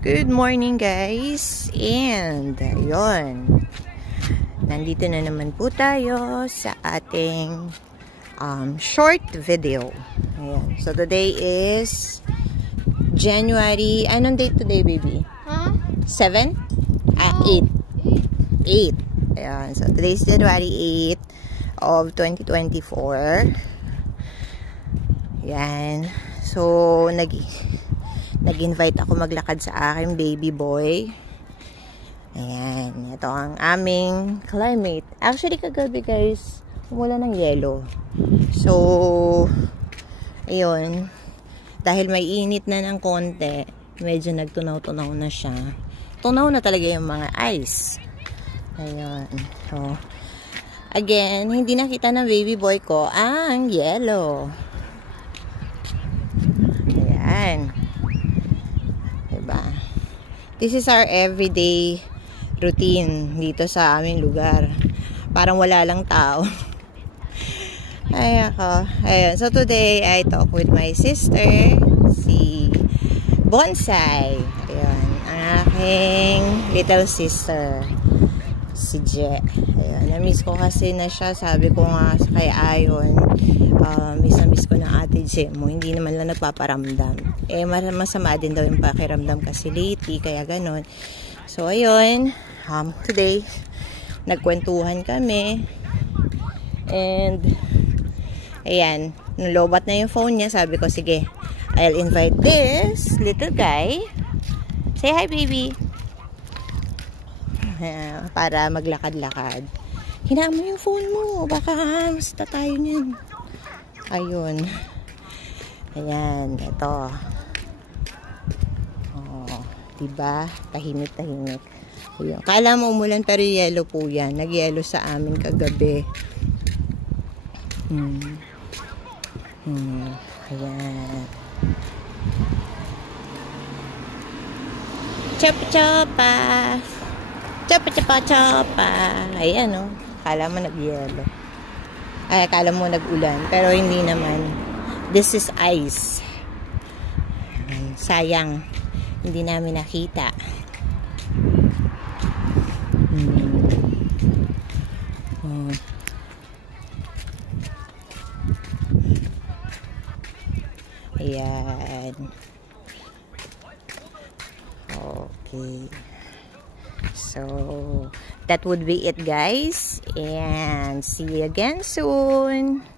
Good morning guys, and ayun, nandito na naman po tayo sa ating short video. Ayan. So today is January, anong date today baby? 7? 8. 8. Ayan. So today is January 8 of 2024. Ayan. So nag-invite ako maglakad sa aking baby boy. Ayan, ito ang aming climate. Actually, kagabi guys, wala ng yelo. So, ayun, dahil may init na ng konti, medyo nagtunaw-tunaw na siya. Tunaw na talaga yung mga ice. Ayun. So, again, hindi nakita ng baby boy ko ang yelo. Ayan. This is our everyday routine dito sa aming lugar. Parang wala lang tao. Ay ako. Ayun. So today, I talk with my sister, si Bonsai. Ayun. Ang aking little sister, si Je. Ayun. Na-miss ko kasi na siya. Sabi ko nga kay Ayon, miss na miss ko ng ate Je mo. Hindi naman lang nagpaparamdam. Eh, masama din daw yung pakiramdam kasi lately, kaya ganon. So, ayun. Today, nagkwentuhan kami. And, ayan. Nung lobat na yung phone niya, sabi ko, sige, I'll invite this little guy. Say hi, baby. Para maglakad-lakad. Hinaan mo yung phone mo. Baka masita tayo niyan. Ayun. Ayan. Ito. Diba? Tahimik-tahimik. Ayun. Kala mo umulan pero yellow po yan. Nag-yellow sa amin kagabi. Ayan. Chop-chopa. Chop-chopa-chopa. Ayan o. Kala mo nag-yellow. Ay, kala mo nag-ulan. Pero hindi naman. This is ice. Sayang. Hindi namin nakita. Ayan. Okay. So, that would be it guys. And see you again soon.